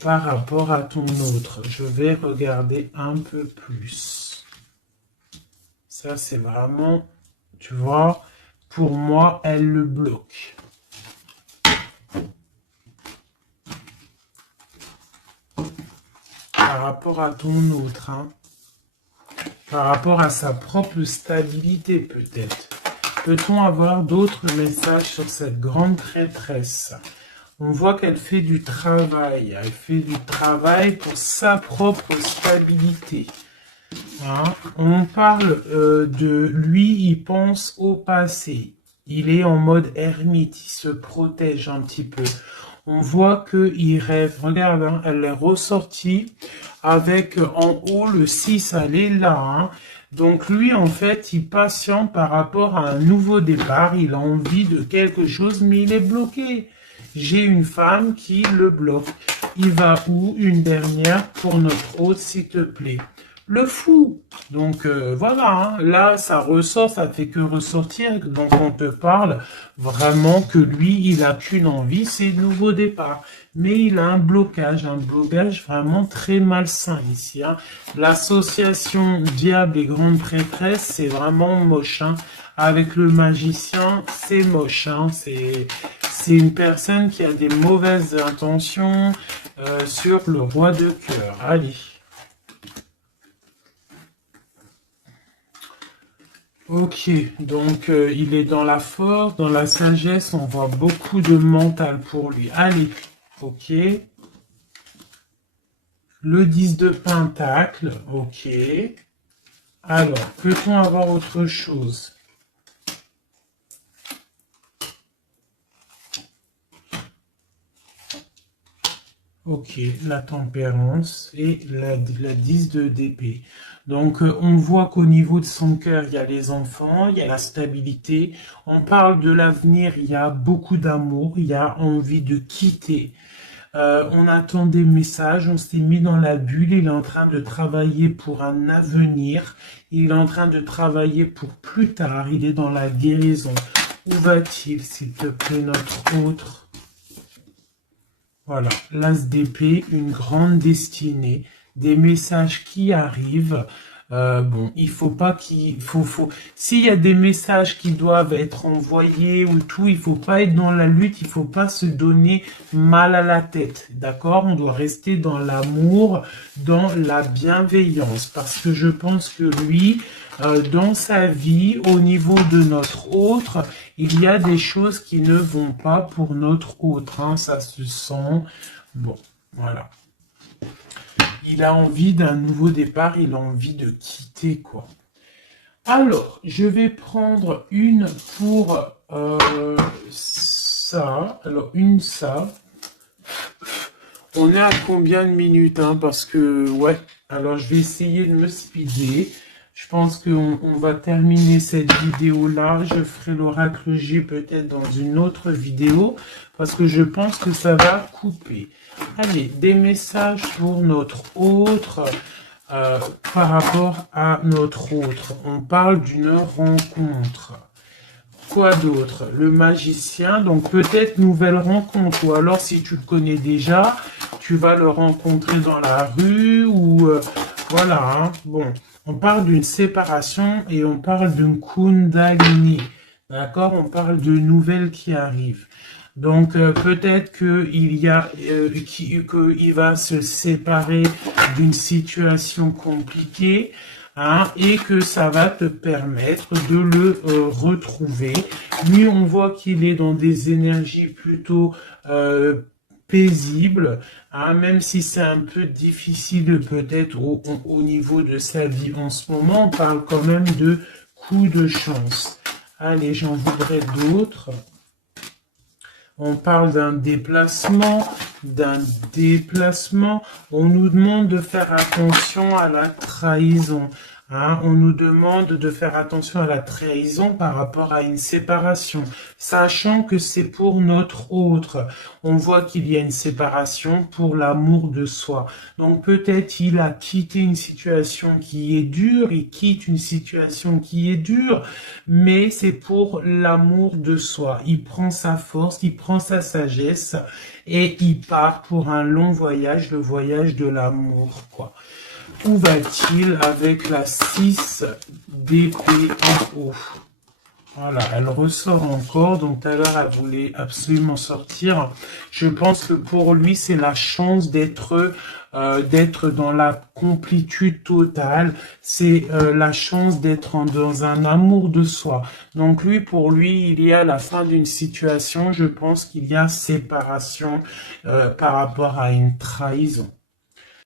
par rapport à ton autre. Je vais regarder un peu plus. Ça, c'est vraiment, tu vois, pour moi, elle le bloque. Par rapport à ton autre, hein. Par rapport à sa propre stabilité, peut-être. Peut-on avoir d'autres messages sur cette grande prêtresse? On voit qu'elle fait du travail. Elle fait du travail pour sa propre stabilité. Hein? On parle de lui, il pense au passé. Il est en mode ermite, il se protège un petit peu. On voit qu'il rêve. Regarde, hein, elle est ressortie avec en haut le 6, elle est là. Hein. Donc lui, en fait, il patiente par rapport à un nouveau départ. Il a envie de quelque chose, mais il est bloqué. J'ai une femme qui le bloque. Il va où? Une dernière pour notre hôte, s'il te plaît. Le fou. Donc voilà, hein. Là, ça ressort, ça fait que ressortir. Donc on te parle vraiment que lui, il a qu'une envie, c'est le nouveau départ. Mais il a un blocage vraiment très malsain ici. Hein. L'association diable et grande prêtresse, c'est vraiment moche. Hein. Avec le magicien, c'est moche. Hein. C'est une personne qui a des mauvaises intentions sur le roi de cœur. Allez. Ok, donc il est dans la force, dans la sagesse, on voit beaucoup de mental pour lui. Allez, ok. Le 10 de pentacle, ok. Alors, peut-on avoir autre chose? Ok, la tempérance et la 10 de d'épée. Donc, on voit qu'au niveau de son cœur, il y a les enfants, il y a la stabilité. On parle de l'avenir, il y a beaucoup d'amour, il y a envie de quitter. On attend des messages, on s'est mis dans la bulle, il est en train de travailler pour un avenir, il est en train de travailler pour plus tard, il est dans la guérison. Où va-t-il, s'il te plaît, notre autre? Voilà, l'as d'épée, une grande destinée, des messages qui arrivent. Bon, il faut pas s'il y a des messages qui doivent être envoyés ou tout, il faut pas être dans la lutte, il faut pas se donner mal à la tête, d'accord? On doit rester dans l'amour, dans la bienveillance, parce que je pense que lui, dans sa vie, au niveau de notre autre, il y a des choses qui ne vont pas pour notre autre, hein, ça se sent. Bon, voilà. Il a envie d'un nouveau départ, il a envie de quitter, quoi. Alors, je vais prendre une pour ça. Alors, une ça. On est à combien de minutes, hein? Parce que, ouais. Alors, je vais essayer de me speeder. Je pense qu'on va terminer cette vidéo-là. Je ferai l'oracle G peut-être dans une autre vidéo. Parce que je pense que ça va couper. Allez, des messages pour notre autre. Par rapport à notre autre. On parle d'une rencontre. Quoi d'autre? Le magicien, donc peut-être nouvelle rencontre, ou alors si tu le connais déjà, tu vas le rencontrer dans la rue, ou voilà, hein. Bon, on parle d'une séparation et on parle d'une kundalini, d'accord? On parle de nouvelles qui arrivent. Donc peut-être qu'il y a qu'il va se séparer d'une situation compliquée, hein, et que ça va te permettre de le retrouver. Lui, on voit qu'il est dans des énergies plutôt paisibles, hein, même si c'est un peu difficile peut-être au niveau de sa vie en ce moment, on parle quand même de coups de chance. Allez, j'en voudrais d'autres. On parle d'un déplacement, d'un déplacement. On nous demande de faire attention à la trahison. Hein, on nous demande de faire attention à la trahison par rapport à une séparation, sachant que c'est pour notre autre. On voit qu'il y a une séparation pour l'amour de soi. Donc peut-être il a quitté une situation qui est dure, il quitte une situation qui est dure, mais c'est pour l'amour de soi. Il prend sa force, il prend sa sagesse et il part pour un long voyage, le voyage de l'amour, quoi. Où va-t-il avec la 6 d'épée en haut? Voilà, elle ressort encore, donc tout à l'heure elle voulait absolument sortir. Je pense que pour lui c'est la chance d'être dans la complétude totale, c'est la chance d'être dans un amour de soi. Donc lui, pour lui, il y a la fin d'une situation, je pense qu'il y a séparation par rapport à une trahison.